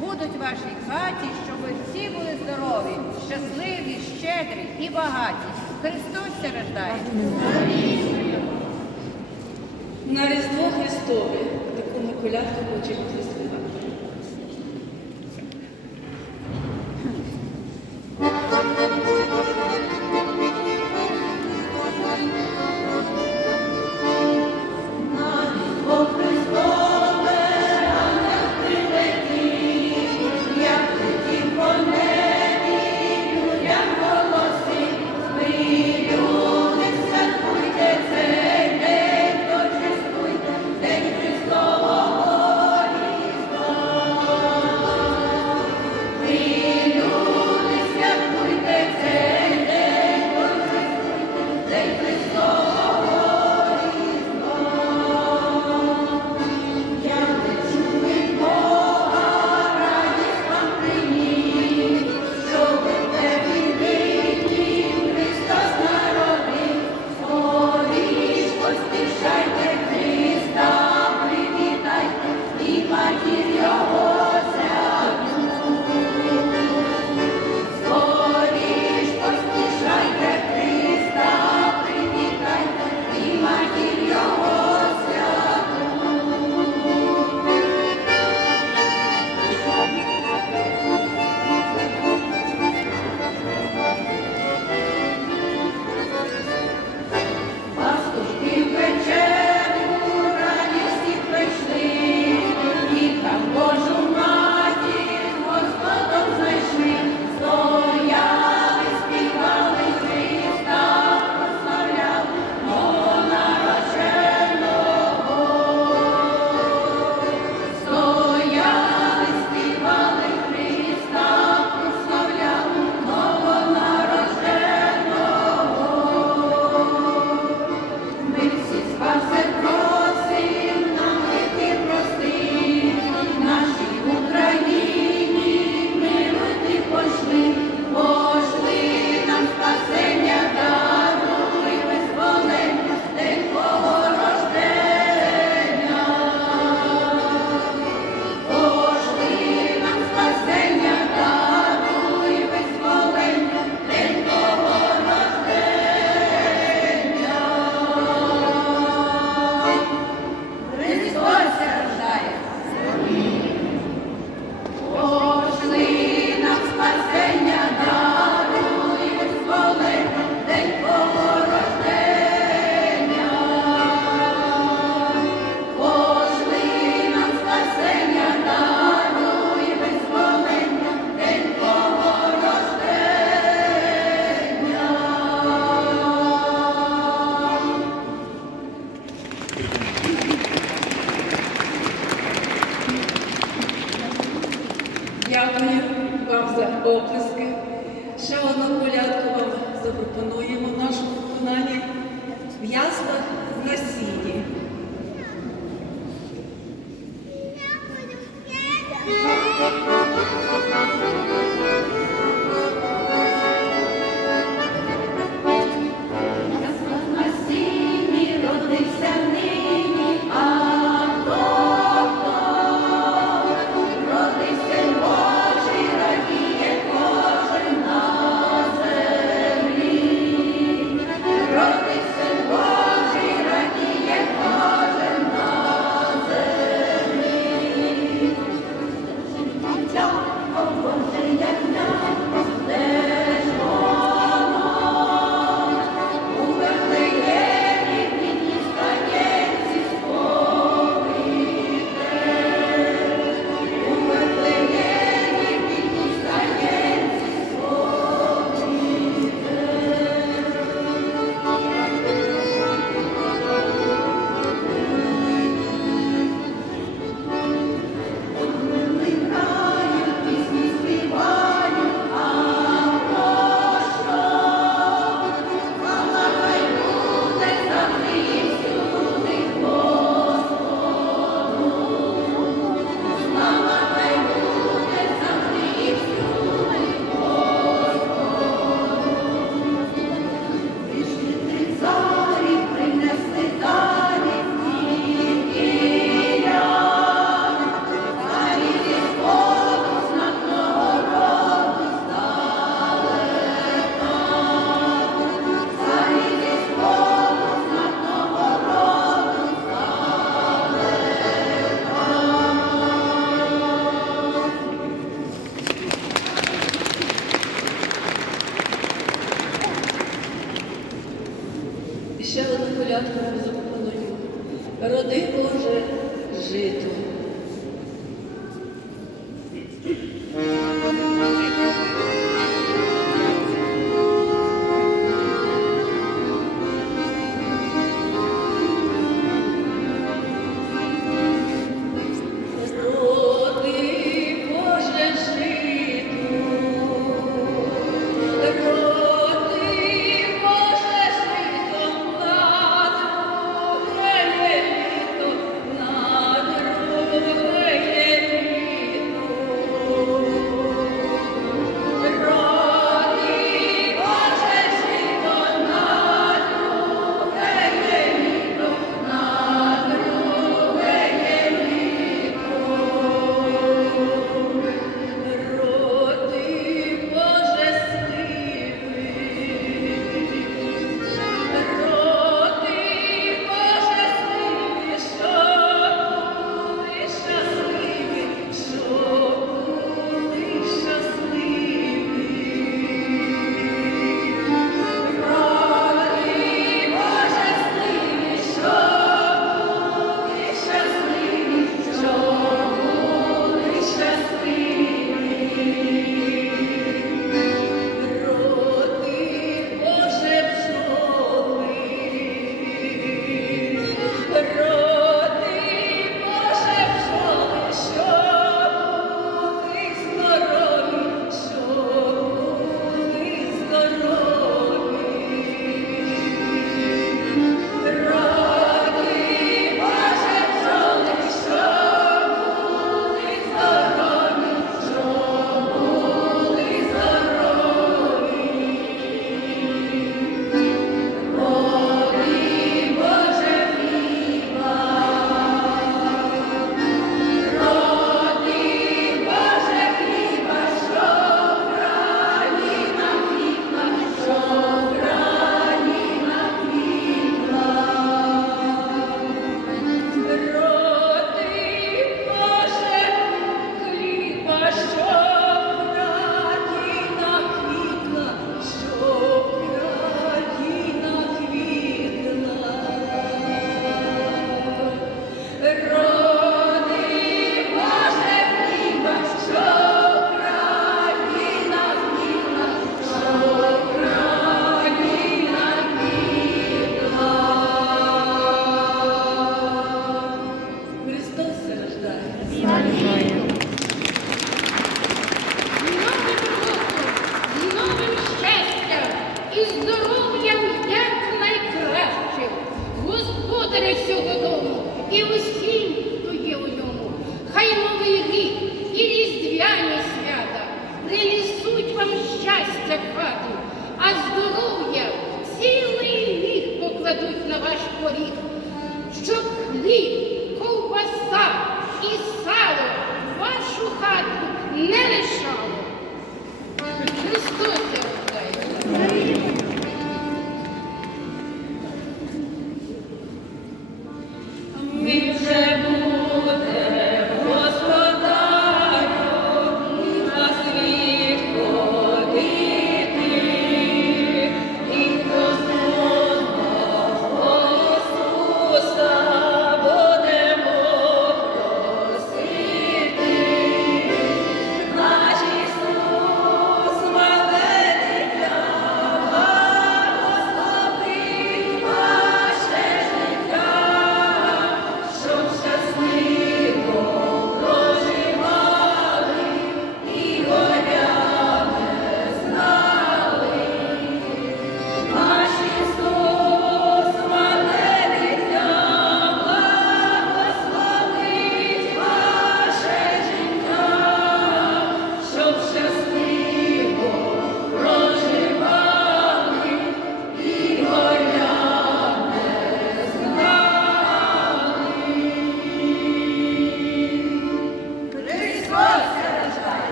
будуть в вашій хаті, щоб ви всі були здорові, щасливі, щедрі і багаті. Христос рождає. На Різдво Христове таку Миколятку хоче Христос. Baptist